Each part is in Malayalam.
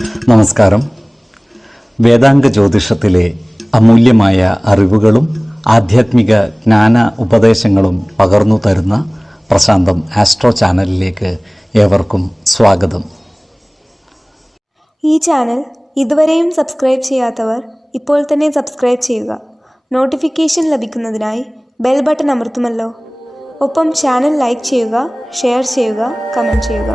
നമസ്കാരം. വേദാംഗ ജ്യോതിഷത്തിലെ അമൂല്യമായ അറിവുകളും ആധ്യാത്മിക ജ്ഞാന ഉപദേശങ്ങളും പകർന്നു തരുന്ന പ്രശാന്തം ആസ്ട്രോ ചാനലിലേക്ക് ഏവർക്കും സ്വാഗതം. ഈ ചാനൽ ഇതുവരെയും സബ്സ്ക്രൈബ് ചെയ്യാത്തവർ ഇപ്പോൾ തന്നെ സബ്സ്ക്രൈബ് ചെയ്യുക. നോട്ടിഫിക്കേഷൻ ലഭിക്കുന്നതിനായി ബെൽ ബട്ടൺ അമർത്തുമല്ലോ. ഒപ്പം ചാനൽ ലൈക്ക് ചെയ്യുക, ഷെയർ ചെയ്യുക, കമൻറ്റ് ചെയ്യുക.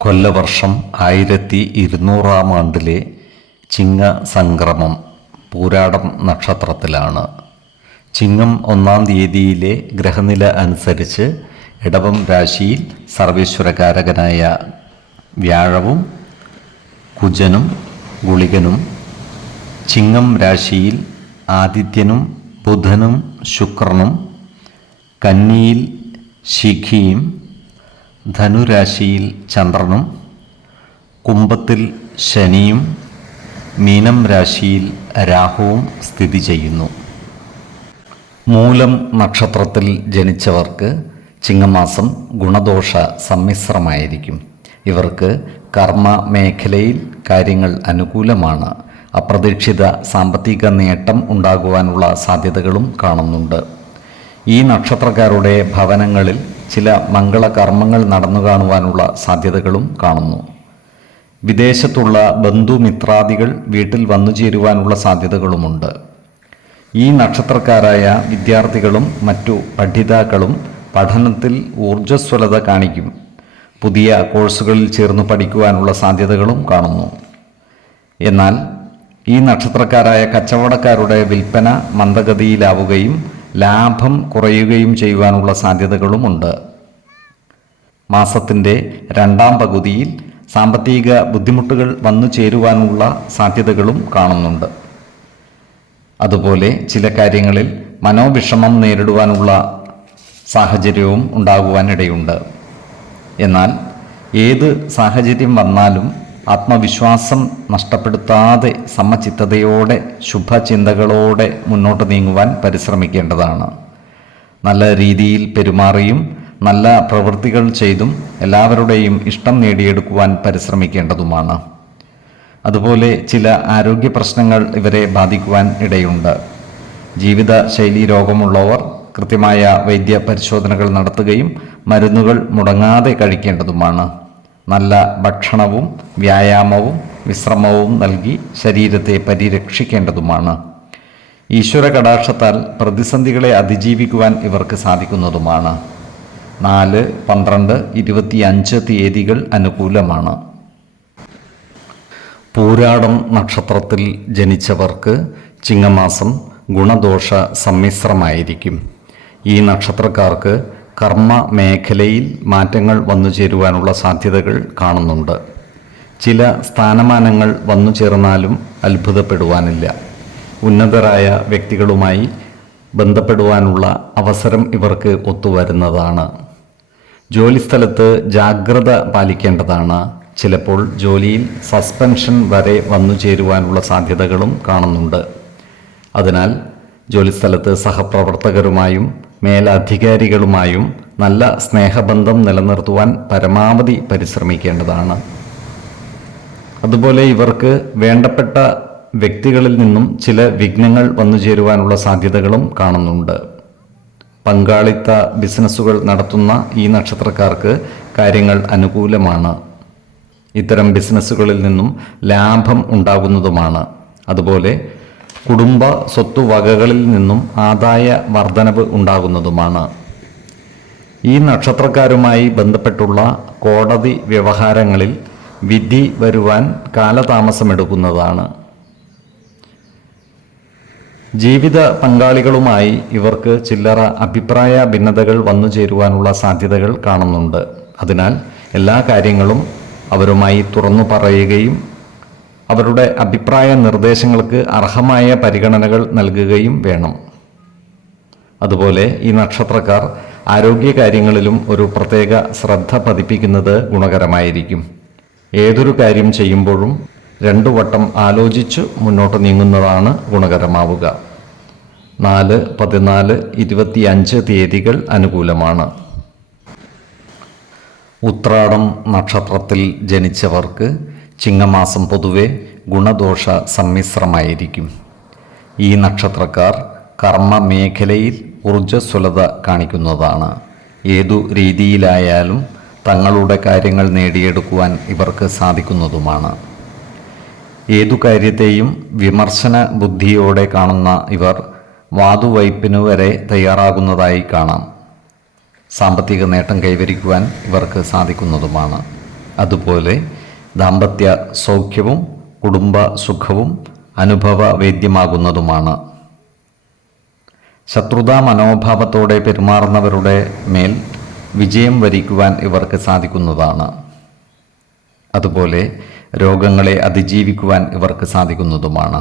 കൊല്ലവർഷം 1200 ആണ്ടിലെ ചിങ്ങ സംക്രമം പൂരാടം നക്ഷത്രത്തിലാണ്. ചിങ്ങം 1-ാം തീയതിയിലെ ഗ്രഹനില അനുസരിച്ച് ഇടവം രാശിയിൽ സർവേശ്വരകാരകനായ വ്യാഴവും കുജനും ഗുളികനും, ചിങ്ങം രാശിയിൽ ആദിത്യനും ബുധനും ശുക്രനും, കന്നിയിൽ ശിഖിയും, ധനുരാശിയിൽ ചന്ദ്രനും, കുംഭത്തിൽ ശനിയും, മീനം രാശിയിൽ രാഹുവും സ്ഥിതി ചെയ്യുന്നു. മൂലം നക്ഷത്രത്തിൽ ജനിച്ചവർക്ക് ചിങ്ങമാസം ഗുണദോഷ സമ്മിശ്രമായിരിക്കും. ഇവർക്ക് കർമ്മ മേഖലയിൽ കാര്യങ്ങൾ അനുകൂലമാണ്. അപ്രതീക്ഷിത സാമ്പത്തിക നേട്ടം ഉണ്ടാകുവാനുള്ള സാധ്യതകളും കാണുന്നുണ്ട്. ഈ നക്ഷത്രക്കാരുടെ ഭവനങ്ങളിൽ ചില മംഗളകർമ്മങ്ങൾ നടന്നു കാണുവാനുള്ള സാധ്യതകളും കാണുന്നു. വിദേശത്തുള്ള ബന്ധുമിത്രാദികൾ വീട്ടിൽ വന്നു ചേരുവാനുള്ള സാധ്യതകളുമുണ്ട്. ഈ നക്ഷത്രക്കാരായ വിദ്യാർത്ഥികളും മറ്റു പഠിതാക്കളും പഠനത്തിൽ ഊർജ്ജസ്വലത കാണിക്കും. പുതിയ കോഴ്സുകളിൽ ചേർന്ന് പഠിക്കുവാനുള്ള സാധ്യതകളും കാണുന്നു. എന്നാൽ ഈ നക്ഷത്രക്കാരായ കച്ചവടക്കാരുടെ വിൽപ്പന മന്ദഗതിയിലാവുകയും ലാഭം കുറയുകയും ചെയ്യുവാനുള്ള സാധ്യതകളുമുണ്ട്. മാസത്തിൻ്റെ 2-ാം പകുതിയിൽ സാമ്പത്തിക ബുദ്ധിമുട്ടുകൾ വന്നു ചേരുവാനുള്ള സാധ്യതകളും കാണുന്നുണ്ട്. അതുപോലെ ചില കാര്യങ്ങളിൽ മനോവിഷമം നേരിടുവാനുള്ള സാഹചര്യവും ഉണ്ടാകുവാനിടയുണ്ട്. എന്നാൽ ഏത് സാഹചര്യം വന്നാലും ആത്മവിശ്വാസം നഷ്ടപ്പെടുത്താതെ സമചിത്തതയോടെ ശുഭചിന്തകളോടെ മുന്നോട്ട് നീങ്ങുവാൻ പരിശ്രമിക്കേണ്ടതാണ്. നല്ല രീതിയിൽ പെരുമാറിയും നല്ല പ്രവൃത്തികൾ ചെയ്തും എല്ലാവരുടെയും ഇഷ്ടം നേടിയെടുക്കുവാൻ പരിശ്രമിക്കേണ്ടതുമാണ്. അതുപോലെ ചില ആരോഗ്യ പ്രശ്നങ്ങൾ ഇവരെ ബാധിക്കുവാൻ ഇടയുണ്ട്. ജീവിതശൈലീ രോഗമുള്ളവർ കൃത്യമായ വൈദ്യ പരിശോധനകൾ നടത്തുകയും മരുന്നുകൾ മുടങ്ങാതെ കഴിക്കേണ്ടതുമാണ്. നല്ല ഭക്ഷണവും വ്യായാമവും വിശ്രമവും നൽകി ശരീരത്തെ പരിരക്ഷിക്കേണ്ടതുമാണ്. ഈശ്വര കടാക്ഷത്താൽ പ്രതിസന്ധികളെ അതിജീവിക്കുവാൻ ഇവർക്ക് സാധിക്കുന്നതുമാണ്. 4, 12, 25 തീയതികൾ അനുകൂലമാണ്. പൂരാടം നക്ഷത്രത്തിൽ ജനിച്ചവർക്ക് ചിങ്ങമാസം ഗുണദോഷ സമ്മിശ്രമായിരിക്കും. ഈ നക്ഷത്രക്കാർക്ക് കർമ്മ മേഖലയിൽ മാറ്റങ്ങൾ വന്നു ചേരുവാനുള്ള സാധ്യതകൾ കാണുന്നുണ്ട്. ചില സ്ഥാനമാനങ്ങൾ വന്നു ചേർന്നാലും അത്ഭുതപ്പെടുവാനില്ല. ഉന്നതരായ വ്യക്തികളുമായി ബന്ധപ്പെടുവാനുള്ള അവസരം ഇവർക്ക് ഒത്തുവരുന്നതാണ്. ജോലിസ്ഥലത്ത് ജാഗ്രത പാലിക്കേണ്ടതാണ്. ചിലപ്പോൾ ജോലിയിൽ സസ്പെൻഷൻ വരെ വന്നു ചേരുവാനുള്ള സാധ്യതകളും കാണുന്നുണ്ട്. അതിനാൽ ജോലിസ്ഥലത്ത് സഹപ്രവർത്തകരുമായും മേലധികാരികളുമായും നല്ല സ്നേഹബന്ധം നിലനിർത്തുവാൻ പരമാവധി പരിശ്രമിക്കേണ്ടതാണ്. അതുപോലെ ഇവർക്ക് വേണ്ടപ്പെട്ട വ്യക്തികളിൽ നിന്നും ചില വിഘ്നങ്ങൾ വന്നു ചേരുവാനുള്ള സാധ്യതകളും കാണുന്നുണ്ട്. പങ്കാളിത്ത ബിസിനസ്സുകൾ നടത്തുന്ന ഈ നക്ഷത്രക്കാർക്ക് കാര്യങ്ങൾ അനുകൂലമാണ്. ഇത്തരം ബിസിനസ്സുകളിൽ നിന്നും ലാഭം ഉണ്ടാകുന്നതുമാണ്. അതുപോലെ കുടുംബ സ്വത്തുവകകളിൽ നിന്നും ആദായ വർധനവ് ഉണ്ടാകുന്നതുമാണ്. ഈ നക്ഷത്രക്കാരുമായി ബന്ധപ്പെട്ടുള്ള കോടതി വ്യവഹാരങ്ങളിൽ വിധി വരുവാൻ കാലതാമസമെടുക്കുന്നതാണ്. ജീവിത പങ്കാളികളുമായി ഇവർക്ക് ചില്ലറ അഭിപ്രായ ഭിന്നതകൾ വന്നു ചേരുവാനുള്ള സാധ്യതകൾ കാണുന്നുണ്ട്. അതിനാൽ എല്ലാ കാര്യങ്ങളും അവരുമായി തുറന്നു പറയുകയും അവരുടെ അഭിപ്രായ നിർദ്ദേശങ്ങൾക്ക് അർഹമായ പരിഗണനകൾ നൽകുകയും വേണം. അതുപോലെ ഈ നക്ഷത്രക്കാർ ആരോഗ്യകാര്യങ്ങളിലും ഒരു പ്രത്യേക ശ്രദ്ധ പതിപ്പിക്കുന്നത് ഗുണകരമായിരിക്കും. ഏതൊരു കാര്യം ചെയ്യുമ്പോഴും 2 വട്ടം ആലോചിച്ച് മുന്നോട്ട് നീങ്ങുന്നതാണ് ഗുണകരമാവുക. 4, 14, 25 തീയതികൾ അനുകൂലമാണ്. ഉത്രാടം നക്ഷത്രത്തിൽ ജനിച്ചവർക്ക് ചിങ്ങമാസം പൊതുവെ ഗുണദോഷ സമ്മിശ്രമായിരിക്കും. ഈ നക്ഷത്രക്കാർ കർമ്മ മേഖലയിൽ ഊർജ്ജസ്വലത കാണിക്കുന്നതാണ്. ഏതു രീതിയിലായാലും തങ്ങളുടെ കാര്യങ്ങൾ നേടിയെടുക്കുവാൻ ഇവർക്ക് സാധിക്കുന്നതുമാണ്. ഏതു കാര്യത്തെയും വിമർശന ബുദ്ധിയോടെ കാണുന്ന ഇവർ വാതുവയ്പ്പിനു വരെ തയ്യാറാകുന്നതായി കാണാം. സാമ്പത്തിക നേട്ടം കൈവരിക്കുവാൻ ഇവർക്ക് സാധിക്കുന്നതുമാണ്. അതുപോലെ ദാമ്പത്യ സൗഖ്യവും കുടുംബ സുഖവും അനുഭവവേദ്യമാകുന്നതുമാണ്. ശത്രുതാ മനോഭാവത്തോടെ പെരുമാറുന്നവരുടെ മേൽ വിജയം വരിക്കുവാൻ ഇവർക്ക് സാധിക്കുന്നതാണ്. അതുപോലെ രോഗങ്ങളെ അതിജീവിക്കുവാൻ ഇവർക്ക് സാധിക്കുന്നതുമാണ്.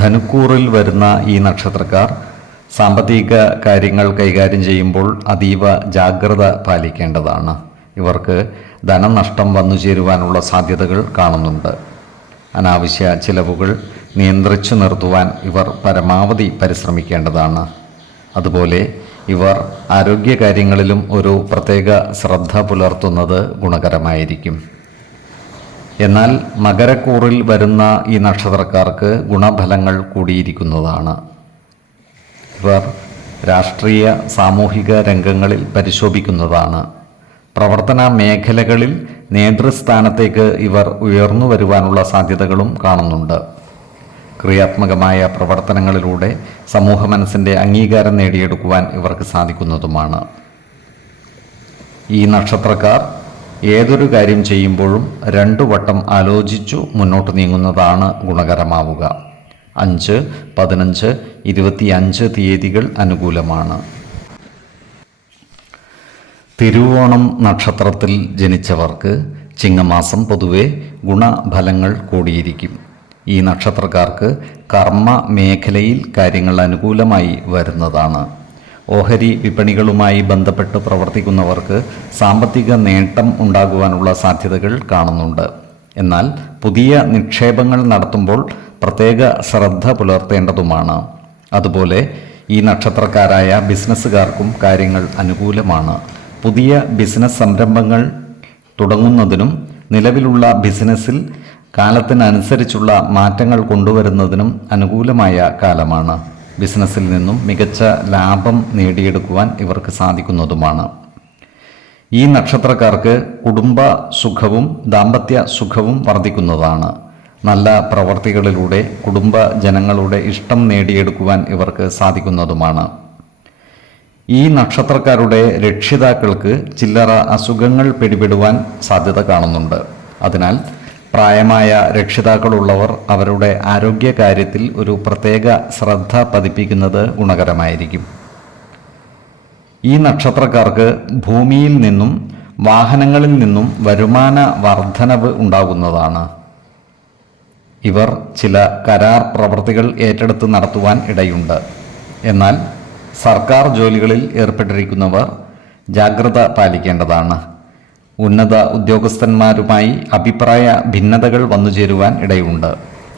ധനുക്കൂറിൽ വരുന്ന ഈ നക്ഷത്രക്കാർ സാമ്പത്തിക കാര്യങ്ങൾ കൈകാര്യം ചെയ്യുമ്പോൾ അതീവ ജാഗ്രത പാലിക്കേണ്ടതാണ്. ഇവർക്ക് ധനനഷ്ടം വന്നു ചേരുവാനുള്ള സാധ്യതകൾ കാണുന്നുണ്ട്. അനാവശ്യ ചിലവുകൾ നിയന്ത്രിച്ചു നിർത്തുവാൻ ഇവർ പരമാവധി പരിശ്രമിക്കേണ്ടതാണ്. അതുപോലെ ഇവർ ആരോഗ്യകാര്യങ്ങളിലും ഒരു പ്രത്യേക ശ്രദ്ധ പുലർത്തുന്നത് ഗുണകരമായിരിക്കും. എന്നാൽ മകരക്കൂറിൽ വരുന്ന ഈ നക്ഷത്രക്കാർക്ക് ഗുണഫലങ്ങൾ കൂടിയിരിക്കുന്നതാണ്. ഇവർ രാഷ്ട്രീയ സാമൂഹിക രംഗങ്ങളിൽ പരിശോഭിക്കുന്നതാണ്. പ്രവർത്തന മേഖലകളിൽ നേതൃസ്ഥാനത്തേക്ക് ഇവർ ഉയർന്നു വരുവാനുള്ള സാധ്യതകളും കാണുന്നുണ്ട്. ക്രിയാത്മകമായ പ്രവർത്തനങ്ങളിലൂടെ സമൂഹ മനസ്സിൻ്റെ അംഗീകാരം നേടിയെടുക്കുവാൻ ഇവർക്ക് സാധിക്കുന്നതുമാണ്. ഈ നക്ഷത്രക്കാർ ഏതൊരു കാര്യം ചെയ്യുമ്പോഴും 2 വട്ടം ആലോചിച്ചു മുന്നോട്ട് നീങ്ങുന്നതാണ് ഗുണകരമാവുക. 5, 15, 25 തീയതികൾ അനുകൂലമാണ്. തിരുവോണം നക്ഷത്രത്തിൽ ജനിച്ചവർക്ക് ചിങ്ങമാസം പൊതുവെ ഗുണഫലങ്ങൾ കൂടിയിരിക്കും. ഈ നക്ഷത്രക്കാർക്ക് കർമ്മ മേഖലയിൽ കാര്യങ്ങൾ അനുകൂലമായി വരുന്നതാണ്. ഓഹരി വിപണികളുമായി ബന്ധപ്പെട്ട് പ്രവർത്തിക്കുന്നവർക്ക് സാമ്പത്തിക നേട്ടം ഉണ്ടാകുവാനുള്ള സാധ്യതകൾ കാണുന്നുണ്ട്. എന്നാൽ പുതിയ നിക്ഷേപങ്ങൾ നടത്തുമ്പോൾ പ്രത്യേക ശ്രദ്ധ പുലർത്തേണ്ടതുമാണ്. അതുപോലെ ഈ നക്ഷത്രക്കാരായ ബിസിനസ്സുകാർക്കും കാര്യങ്ങൾ അനുകൂലമാണ്. പുതിയ ബിസിനസ് സംരംഭങ്ങൾ തുടങ്ങുന്നതിനും നിലവിലുള്ള ബിസിനസ്സിൽ കാലത്തിനനുസരിച്ചുള്ള മാറ്റങ്ങൾ കൊണ്ടുവരുന്നതിനും അനുകൂലമായ കാലമാണ്. ബിസിനസ്സിൽ നിന്നും മികച്ച ലാഭം നേടിയെടുക്കുവാൻ ഇവർക്ക് സാധിക്കുന്നതുമാണ്. ഈ നക്ഷത്രക്കാർക്ക് കുടുംബ സുഖവും ദാമ്പത്യ സുഖവും വർദ്ധിക്കുന്നതാണ്. നല്ല പ്രവർത്തികളിലൂടെ കുടുംബ ജനങ്ങളുടെ ഇഷ്ടം നേടിയെടുക്കുവാൻ ഇവർക്ക് സാധിക്കുന്നതുമാണ്. ഈ നക്ഷത്രക്കാരുടെ രക്ഷിതാക്കൾക്ക് ചില്ലറ അസുഖങ്ങൾ പിടിപെടുവാൻ സാധ്യത കാണുന്നുണ്ട്. അതിനാൽ പ്രായമായ രക്ഷിതാക്കളുള്ളവർ അവരുടെ ആരോഗ്യകാര്യത്തിൽ ഒരു പ്രത്യേക ശ്രദ്ധ പതിപ്പിക്കുന്നത് ഗുണകരമായിരിക്കും. ഈ നക്ഷത്രക്കാർക്ക് ഭൂമിയിൽ നിന്നും വാഹനങ്ങളിൽ നിന്നും വരുമാന വർധനവ് ഉണ്ടാകുന്നതാണ്. ഇവർ ചില കരാർ പ്രവൃത്തികൾ ഏറ്റെടുത്ത് നടത്തുവാൻ ഇടയുണ്ട്. എന്നാൽ സർക്കാർ ജോലികളിൽ ഏർപ്പെട്ടിരിക്കുന്നവർ ജാഗ്രത പാലിക്കേണ്ടതാണ്. ഉന്നത ഉദ്യോഗസ്ഥന്മാരുമായി അഭിപ്രായ ഭിന്നതകൾ വന്നുചേരുവാൻ ഇടയുണ്ട്.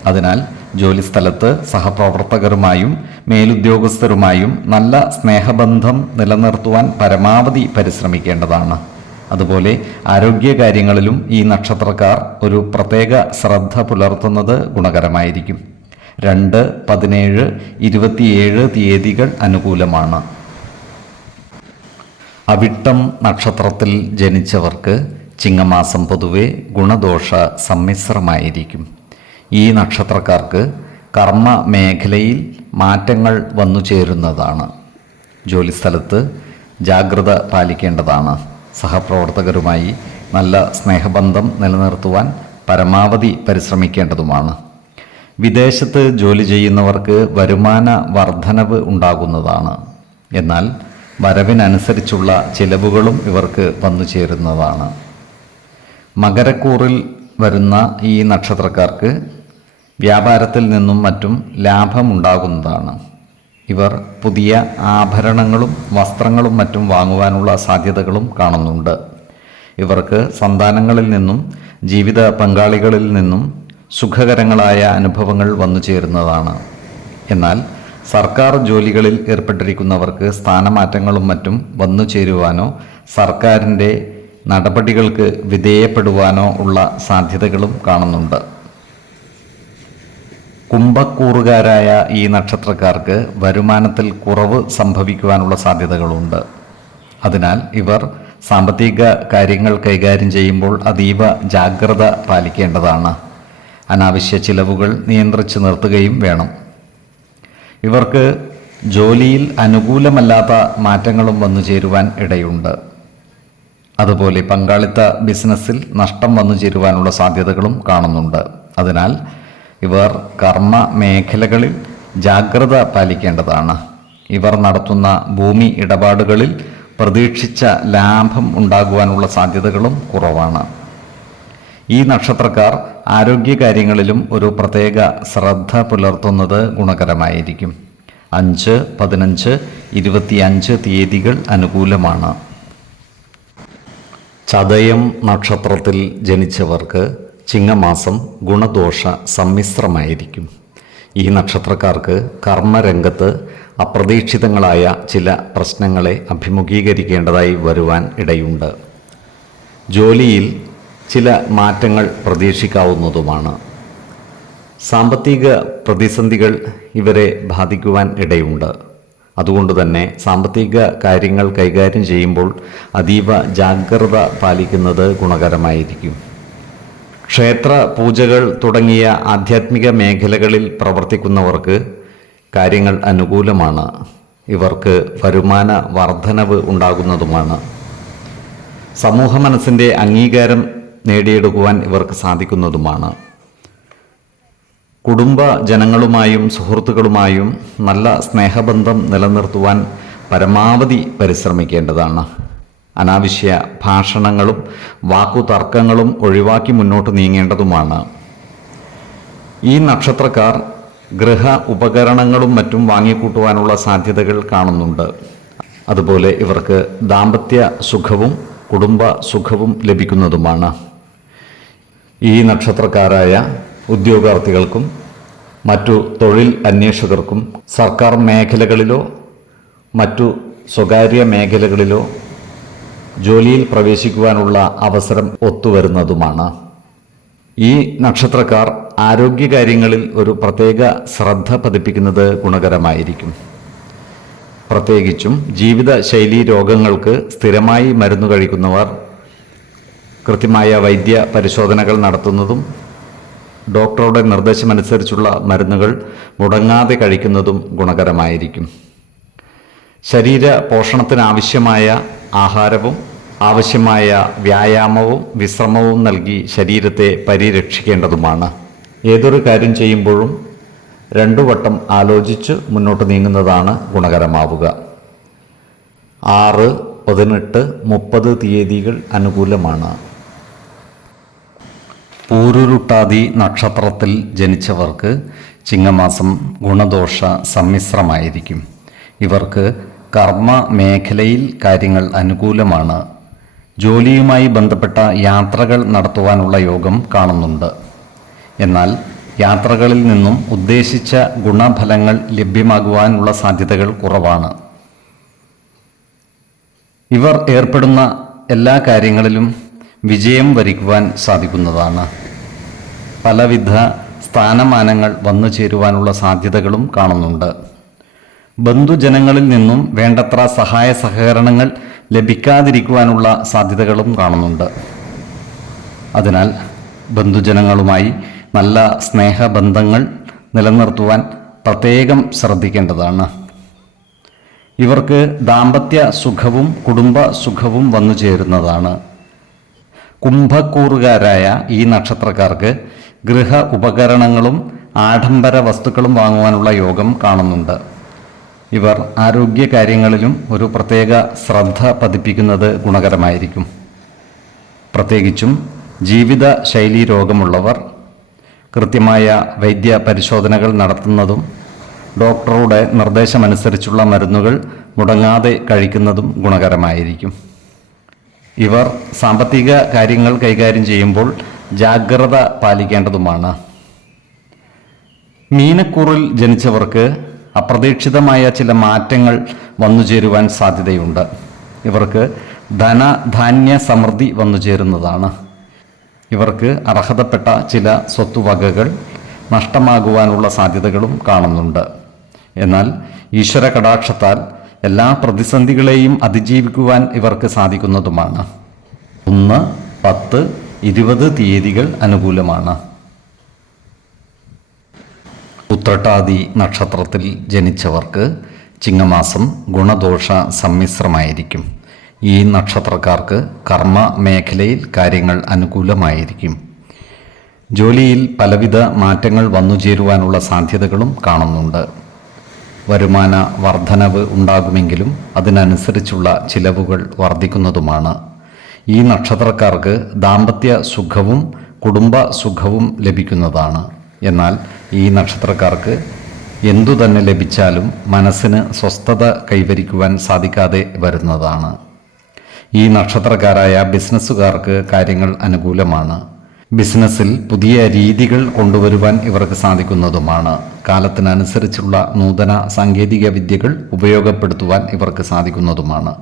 അതിനാൽ ജോലിസ്ഥലത്ത് സഹപ്രവർത്തകരുമായും മേലുദ്യോഗസ്ഥരുമായും നല്ല സ്നേഹബന്ധം നിലനിർത്തുവാൻ പരമാവധി പരിശ്രമിക്കേണ്ടതാണ്. അതുപോലെ ആരോഗ്യകാര്യങ്ങളിലും ഈ നക്ഷത്രക്കാർ ഒരു പ്രത്യേക ശ്രദ്ധ പുലർത്തുന്നത് ഗുണകരമായിരിക്കും. 2, 17, 27 തീയതികൾ അനുകൂലമാണ്. അവിട്ടം നക്ഷത്രത്തിൽ ജനിച്ചവർക്ക് ചിങ്ങമാസം പൊതുവെ ഗുണദോഷ സമ്മിശ്രമായിരിക്കും. ഈ നക്ഷത്രക്കാർക്ക് കർമ്മ മേഖലയിൽ മാറ്റങ്ങൾ വന്നു ചേരുന്നതാണ്. ജോലിസ്ഥലത്ത് ജാഗ്രത പാലിക്കേണ്ടതാണ്. സഹപ്രവർത്തകരുമായി നല്ല സ്നേഹബന്ധം നിലനിർത്തുവാൻ പരമാവധി പരിശ്രമിക്കേണ്ടതുമാണ്. വിദേശത്ത് ജോലി ചെയ്യുന്നവർക്ക് വരുമാന വർധനവ് ഉണ്ടാകുന്നതാണ്. എന്നാൽ വരവിനനുസരിച്ചുള്ള ചിലവുകളും ഇവർക്ക് വന്നു ചേരുന്നതാണ്. മകരക്കൂറിൽ വരുന്ന ഈ നക്ഷത്രക്കാർക്ക് വ്യാപാരത്തിൽ നിന്നും മറ്റും ലാഭമുണ്ടാകുന്നതാണ്. ഇവർ പുതിയ ആഭരണങ്ങളും വസ്ത്രങ്ങളും മറ്റും വാങ്ങുവാനുള്ള സാധ്യതകളും കാണുന്നുണ്ട്. ഇവർക്ക് സന്താനങ്ങളിൽ നിന്നും ജീവിത പങ്കാളികളിൽ നിന്നും സുഖകരങ്ങളായ അനുഭവങ്ങൾ വന്നു ചേരുന്നതാണ്. എന്നാൽ സർക്കാർ ജോലികളിൽ ഏർപ്പെട്ടിരിക്കുന്നവർക്ക് സ്ഥാനമാറ്റങ്ങളും മറ്റും വന്നു ചേരുവാനോ സർക്കാരിൻ്റെ നടപടികൾക്ക് വിധേയപ്പെടുവാനോ ഉള്ള സാധ്യതകളും കാണുന്നുണ്ട്. കുംഭക്കൂറുകാരായ ഈ നക്ഷത്രക്കാർക്ക് വരുമാനത്തിൽ കുറവ് സംഭവിക്കുവാനുള്ള സാധ്യതകളുണ്ട്. അതിനാൽ ഇവർ സാമ്പത്തിക കാര്യങ്ങൾ കൈകാര്യം ചെയ്യുമ്പോൾ അതീവ ജാഗ്രത പാലിക്കേണ്ടതാണ്. അനാവശ്യ ചിലവുകൾ നിയന്ത്രിച്ച് നിർത്തുകയും വേണം. ഇവർക്ക് ജോലിയിൽ അനുകൂലമല്ലാത്ത മാറ്റങ്ങളും വന്നു ചേരുവാൻ ഇടയുണ്ട്. അതുപോലെ പങ്കാളിത്ത ബിസിനസ്സിൽ നഷ്ടം വന്നു ചേരുവാനുള്ള സാധ്യതകളും കാണുന്നുണ്ട്. അതിനാൽ ഇവർ കർമ്മ മേഖലകളിൽ ജാഗ്രത പാലിക്കേണ്ടതാണ്. ഇവർ നടത്തുന്ന ഭൂമി ഇടപാടുകളിൽ പ്രതീക്ഷിച്ച ലാഭം ഉണ്ടാകുവാനുള്ള സാധ്യതകളും കുറവാണ്. ഈ നക്ഷത്രക്കാർ ആരോഗ്യകാര്യങ്ങളിലും ഒരു പ്രത്യേക ശ്രദ്ധ പുലർത്തുന്നത് ഗുണകരമായിരിക്കും. 5, 15, 25 തീയതികൾ അനുകൂലമാണ്. ചതയം നക്ഷത്രത്തിൽ ജനിച്ചവർക്ക് ചിങ്ങമാസം ഗുണദോഷ സമ്മിശ്രമായിരിക്കും. ഈ നക്ഷത്രക്കാർക്ക് കർമ്മരംഗത്ത് അപ്രതീക്ഷിതങ്ങളായ ചില പ്രശ്നങ്ങളെ അഭിമുഖീകരിക്കേണ്ടതായി വരുവാൻ ഇടയുണ്ട്. ജോലിയിൽ ചില മാറ്റങ്ങൾ പ്രതീക്ഷിക്കാവുന്നതുമാണ്. സാമ്പത്തിക പ്രതിസന്ധികൾ ഇവരെ ബാധിക്കുവാൻ ഇടയുണ്ട്. അതുകൊണ്ട് തന്നെ സാമ്പത്തിക കാര്യങ്ങൾ കൈകാര്യം ചെയ്യുമ്പോൾ അതീവ ജാഗ്രത പാലിക്കുന്നത് ഗുണകരമായിരിക്കും. ക്ഷേത്ര പൂജകൾ തുടങ്ങിയ ആധ്യാത്മിക മേഖലകളിൽ പ്രവർത്തിക്കുന്നവർക്ക് കാര്യങ്ങൾ അനുകൂലമാണ്. ഇവർക്ക് വരുമാന വർധനവ് ഉണ്ടാകുന്നതുമാണ്. സമൂഹ മനസ്സിൻ്റെ അംഗീകാരം നേടിയെടുക്കുവാൻ ഇവർക്ക് സാധിക്കുന്നതുമാണ്. കുടുംബ ജനങ്ങളുമായും സുഹൃത്തുക്കളുമായും നല്ല സ്നേഹബന്ധം നിലനിർത്തുവാൻ പരമാവധി പരിശ്രമിക്കേണ്ടതാണ്. അനാവശ്യ ഭാഷണങ്ങളും വാക്കുതർക്കങ്ങളും ഒഴിവാക്കി മുന്നോട്ട് നീങ്ങേണ്ടതുമാണ്. ഈ നക്ഷത്രക്കാർ ഗൃഹ ഉപകരണങ്ങളും മറ്റും വാങ്ങിക്കൂട്ടുവാനുള്ള സാധ്യതകൾ കാണുന്നുണ്ട്. അതുപോലെ ഇവർക്ക് ദാമ്പത്യ സുഖവും കുടുംബ സുഖവും ലഭിക്കുന്നതുമാണ്. ഈ നക്ഷത്രക്കാരായ ഉദ്യോഗാർത്ഥികൾക്കും മറ്റു തൊഴിൽ അന്വേഷകർക്കും സർക്കാർ മേഖലകളിലോ മറ്റു സ്വകാര്യ മേഖലകളിലോ ജോലിയിൽ പ്രവേശിക്കുവാനുള്ള അവസരം ഒത്തുവരുന്നതുമാണ്. ഈ നക്ഷത്രക്കാർ ആരോഗ്യകാര്യങ്ങളിൽ ഒരു പ്രത്യേക ശ്രദ്ധ പതിപ്പിക്കുന്നത് ഗുണകരമായിരിക്കും. പ്രത്യേകിച്ചും ജീവിതശൈലീ രോഗങ്ങൾക്ക് സ്ഥിരമായി മരുന്ന് കഴിക്കുന്നവർ കൃത്യമായ വൈദ്യ പരിശോധനകൾ നടത്തുന്നതും ഡോക്ടറുടെ നിർദ്ദേശമനുസരിച്ചുള്ള മരുന്നുകൾ മുടങ്ങാതെ കഴിക്കുന്നതും ഗുണകരമായിരിക്കും. ശരീര പോഷണത്തിനാവശ്യമായ ആഹാരവും ആവശ്യമായ വ്യായാമവും വിശ്രമവും നൽകി ശരീരത്തെ പരിരക്ഷിക്കേണ്ടതുമാണ്. ഏതൊരു കാര്യം ചെയ്യുമ്പോഴും 2 വട്ടം ആലോചിച്ച് മുന്നോട്ട് നീങ്ങുന്നതാണ് ഗുണകരമാവുക. 6, 18, 30 തീയതികൾ അനുകൂലമാണ്. പൂരുരുട്ടാതി നക്ഷത്രത്തിൽ ജനിച്ചവർക്ക് ചിങ്ങമാസം ഗുണദോഷ സമ്മിശ്രമായിരിക്കും. ഇവർക്ക് കർമ്മ മേഖലയിൽ കാര്യങ്ങൾ അനുകൂലമാണ്. ജോലിയുമായി ബന്ധപ്പെട്ട യാത്രകൾ നടത്തുവാനുള്ള യോഗം കാണുന്നുണ്ട്. എന്നാൽ യാത്രകളിൽ നിന്നും ഉദ്ദേശിച്ച ഗുണഫലങ്ങൾ ലഭ്യമാകുവാനുള്ള സാധ്യതകൾ കുറവാണ്. ഇവർ ഏർപ്പെടുന്ന എല്ലാ കാര്യങ്ങളിലും വിജയം വരിക്കുവാൻ സാധിക്കുന്നതാണ്. പലവിധ സ്ഥാനമാനങ്ങൾ വന്നു ചേരുവാനുള്ള സാധ്യതകളും കാണുന്നുണ്ട്. ബന്ധുജനങ്ങളിൽ നിന്നും വേണ്ടത്ര സഹായ സഹകരണങ്ങൾ ലഭിക്കാതിരിക്കുവാനുള്ള സാധ്യതകളും കാണുന്നുണ്ട്. അതിനാൽ ബന്ധുജനങ്ങളുമായി നല്ല സ്നേഹബന്ധങ്ങൾ നിലനിർത്തുവാൻ പ്രത്യേകം ശ്രദ്ധിക്കേണ്ടതാണ്. ഇവർക്ക് ദാമ്പത്യ സുഖവും കുടുംബ സുഖവും വന്നു ചേരുന്നതാണ്. കുംഭക്കൂറുകാരായ ഈ നക്ഷത്രക്കാർക്ക് ഗൃഹ ഉപകരണങ്ങളും ആഡംബര വസ്തുക്കളും വാങ്ങുവാനുള്ള യോഗം കാണുന്നുണ്ട്. ഇവർ ആരോഗ്യകാര്യങ്ങളിലും ഒരു പ്രത്യേക ശ്രദ്ധ പതിപ്പിക്കുന്നത് ഗുണകരമായിരിക്കും. പ്രത്യേകിച്ചും ജീവിതശൈലീ രോഗമുള്ളവർ കൃത്യമായ വൈദ്യ പരിശോധനകൾ നടത്തുന്നതും ഡോക്ടറുടെ നിർദ്ദേശമനുസരിച്ചുള്ള മരുന്നുകൾ മുടങ്ങാതെ കഴിക്കുന്നതും ഗുണകരമായിരിക്കും. ഇവർ സാമ്പത്തിക കാര്യങ്ങൾ കൈകാര്യം ചെയ്യുമ്പോൾ ജാഗ്രത പാലിക്കേണ്ടതുമാണ്. മീനക്കൂറിൽ ജനിച്ചവർക്ക് അപ്രതീക്ഷിതമായ ചില മാറ്റങ്ങൾ വന്നു ചേരുവാൻ സാധ്യതയുണ്ട്. ഇവർക്ക് ധനധാന്യ സമൃദ്ധി വന്നു ചേരുന്നതാണ്. ഇവർക്ക് അർഹതപ്പെട്ട ചില സ്വത്തുവകകൾ നഷ്ടമാകുവാനുള്ള സാധ്യതകളും കാണുന്നുണ്ട്. എന്നാൽ ഈശ്വര കടാക്ഷത്താൽ എല്ലാ പ്രതിസന്ധികളെയും അതിജീവിക്കുവാൻ ഇവർക്ക് സാധിക്കുന്നതുമാണ്. 1, 10, 20 തീയതികൾ അനുകൂലമാണ്. ഉത്രട്ടാതി നക്ഷത്രത്തിൽ ജനിച്ചവർക്ക് ചിങ്ങമാസം ഗുണദോഷ സമ്മിശ്രമായിരിക്കും. ഈ നക്ഷത്രക്കാർക്ക് കർമ്മ മേഖലയിൽ കാര്യങ്ങൾ അനുകൂലമായിരിക്കും. ജോലിയിൽ പലവിധ മാറ്റങ്ങൾ വന്നുചേരുവാനുള്ള സാധ്യതകളും കാണുന്നുണ്ട്. വരുമാന വർധനവ് ഉണ്ടാകുമെങ്കിലും അതിനനുസരിച്ചുള്ള ചിലവുകൾ വർദ്ധിക്കുന്നതുമാണ്. ഈ നക്ഷത്രക്കാർക്ക് ദാമ്പത്യ സുഖവും കുടുംബ സുഖവും ലഭിക്കുന്നതാണ്. എന്നാൽ ഈ നക്ഷത്രക്കാർക്ക് എന്തു തന്നെ ലഭിച്ചാലും മനസ്സിന് സ്വസ്ഥത കൈവരിക്കുവാൻ സാധിക്കാതെ വരുന്നതാണ്. ഈ നക്ഷത്രക്കാരായ ബിസിനസ്സുകാർക്ക് കാര്യങ്ങൾ അനുകൂലമാണ്. ബിസിനസ്സിൽ പുതിയ രീതികൾ കൊണ്ടുവരുവാൻ ഇവർക്ക് സാധിക്കുന്നതുമാണ്. കാലത്തിനനുസരിച്ചുള്ള നൂതന സാങ്കേതിക വിദ്യകൾ ഉപയോഗപ്പെടുത്തുവാൻ ഇവർക്ക് സാധിക്കുന്നതുമാണ്.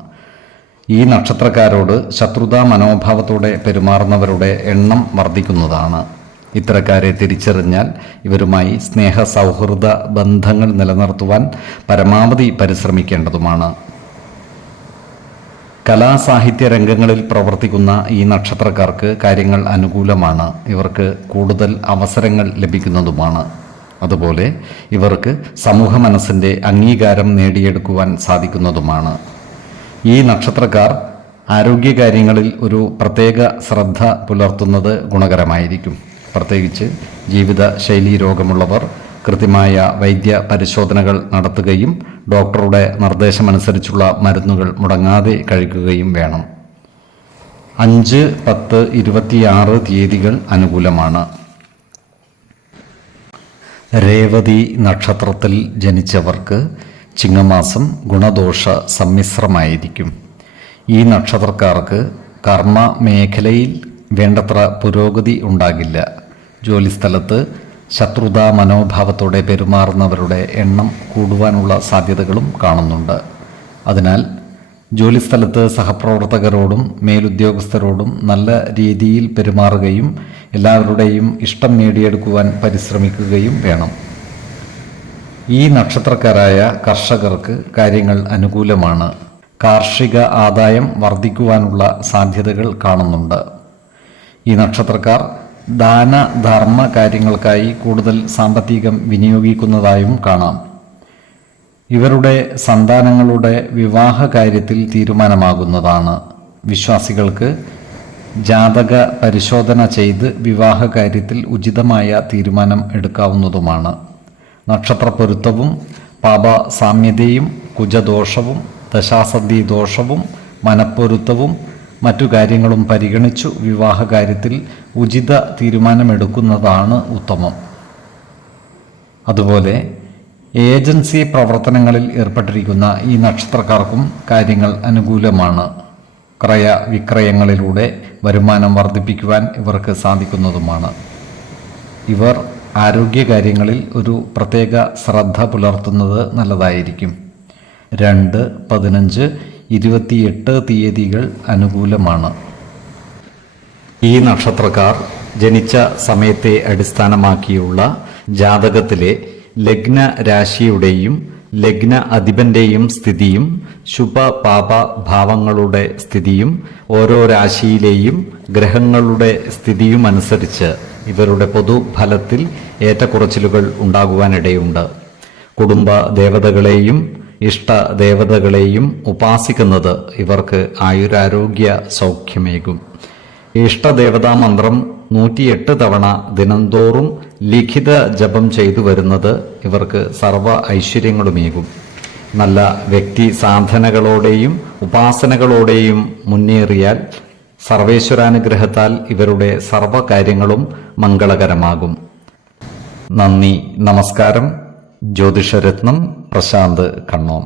ഈ നക്ഷത്രക്കാരോട് ശത്രുതാ മനോഭാവത്തോടെ പെരുമാറുന്നവരുടെ എണ്ണം വർദ്ധിക്കുന്നതാണ്. ഇത്തരക്കാരെ തിരിച്ചറിഞ്ഞാൽ ഇവരുമായി സ്നേഹ സൗഹൃദ ബന്ധങ്ങൾ നിലനിർത്തുവാൻ പരമാവധി പരിശ്രമിക്കേണ്ടതുമാണ്. കലാസാഹിത്യ രംഗങ്ങളിൽ പ്രവർത്തിക്കുന്ന ഈ നക്ഷത്രക്കാർക്ക് കാര്യങ്ങൾ അനുകൂലമാണ്. ഇവർക്ക് കൂടുതൽ അവസരങ്ങൾ ലഭിക്കുന്നതുമാണ്. അതുപോലെ ഇവർക്ക് സമൂഹ മനസ്സിൻ്റെ അംഗീകാരം നേടിയെടുക്കുവാൻ സാധിക്കുന്നതുമാണ്. ഈ നക്ഷത്രക്കാർ ആരോഗ്യകാര്യങ്ങളിൽ ഒരു പ്രത്യേക ശ്രദ്ധ പുലർത്തുന്നത് ഗുണകരമായിരിക്കും. പ്രത്യേകിച്ച് ജീവിതശൈലീ രോഗമുള്ളവർ കൃത്യമായ വൈദ്യ പരിശോധനകൾ നടത്തുകയും ഡോക്ടറുടെ നിർദ്ദേശമനുസരിച്ചുള്ള മരുന്നുകൾ മുടങ്ങാതെ കഴിക്കുകയും വേണം. 5, 10, 26 തീയതികൾ അനുകൂലമാണ്. രേവതി നക്ഷത്രത്തിൽ ജനിച്ചവർക്ക് ചിങ്ങമാസം ഗുണദോഷ സമ്മിശ്രമായിരിക്കും. ഈ നക്ഷത്രക്കാർക്ക് കർമ്മ മേഖലയിൽ വേണ്ടത്ര പുരോഗതി ഉണ്ടാകില്ല. ജോലിസ്ഥലത്ത് ശത്രുതാ മനോഭാവത്തോടെ പെരുമാറുന്നവരുടെ എണ്ണം കൂടുവാനുള്ള സാധ്യതകളും കാണുന്നുണ്ട്. അതിനാൽ ജോലിസ്ഥലത്ത് സഹപ്രവർത്തകരോടും മേലുദ്യോഗസ്ഥരോടും നല്ല രീതിയിൽ പെരുമാറുകയും എല്ലാവരുടെയും ഇഷ്ടം നേടിയെടുക്കുവാൻ പരിശ്രമിക്കുകയും വേണം. ഈ നക്ഷത്രക്കാരായ കർഷകർക്ക് കാര്യങ്ങൾ അനുകൂലമാണ്. കാർഷിക ആദായം വർദ്ധിക്കുവാനുള്ള സാധ്യതകൾ കാണുന്നുണ്ട്. ഈ നക്ഷത്രക്കാർ ദാനധർമ്മ കാര്യങ്ങൾക്കായി കൂടുതൽ സാമ്പത്തികം വിനിയോഗിക്കുന്നതായും കാണാം. ഇവരുടെ സന്താനങ്ങളുടെ വിവാഹ കാര്യത്തിൽ തീരുമാനമാകുന്നതാണ്. വിശ്വാസികൾക്ക് ജാതക പരിശോധന ചെയ്ത് വിവാഹ കാര്യത്തിൽ ഉചിതമായ തീരുമാനം എടുക്കാവുന്നതുമാണ്. നക്ഷത്രപ്പൊരുത്തവും പാപ സാമ്യതയും കുജദോഷവും ദശാസന്ധി ദോഷവും മനപ്പൊരുത്തവും മറ്റു കാര്യങ്ങളും പരിഗണിച്ചു വിവാഹ കാര്യത്തിൽ ഉചിത തീരുമാനമെടുക്കുന്നതാണ് ഉത്തമം. അതുപോലെ ഏജൻസി പ്രവർത്തനങ്ങളിൽ ഏർപ്പെട്ടിരിക്കുന്ന ഈ നക്ഷത്രക്കാർക്കും കാര്യങ്ങൾ അനുകൂലമാണ്. ക്രയവിക്രയങ്ങളിലൂടെ വരുമാനം വർദ്ധിപ്പിക്കുവാൻ ഇവർക്ക് സാധിക്കുന്നതുമാണ്. ഇവർ ആരോഗ്യകാര്യങ്ങളിൽ ഒരു പ്രത്യേക ശ്രദ്ധ പുലർത്തുന്നത് നല്ലതായിരിക്കും. 2, 15, 28 തീയതികൾ അനുകൂലമാണ്. ഈ നക്ഷത്രക്കാർ ജനിച്ച സമയത്തെ അടിസ്ഥാനമാക്കിയുള്ള ജാതകത്തിലെ ലഗ്ന രാശിയുടെയും ലഗ്ന അധിപന്റെയും സ്ഥിതിയും ശുഭ പാപ ഭാവങ്ങളുടെ സ്ഥിതിയും ഓരോ രാശിയിലെയും ഗ്രഹങ്ങളുടെ സ്ഥിതിയും അനുസരിച്ച് ഇവരുടെ പൊതുഫലത്തിൽ ഏറ്റക്കുറച്ചിലുകൾ ഉണ്ടാകുവാനിടയുണ്ട്. കുടുംബ ദേവതകളെയും ഇഷ്ടദേവതകളെയും ഉപാസിക്കുന്നത് ഇവർക്ക് ആയുരാരോഗ്യ സൗഖ്യമേകും. ഇഷ്ടദേവതാ മന്ത്രം 108 തവണ ദിനംതോറും ലിഖിത ജപം ചെയ്തു വരുന്നത് ഇവർക്ക് സർവ ഐശ്വര്യങ്ങളുമേകും. നല്ല വ്യക്തി സാധനകളോടെയും ഉപാസനകളോടെയും മുന്നേറിയാൽ സർവേശ്വരാനുഗ്രഹത്താൽ ഇവരുടെ സർവകാര്യങ്ങളും മംഗളകരമാകും. നന്ദി, നമസ്കാരം. ജ്യോതിഷരത്നം പ്രശാന്ത് കണ്ണോം.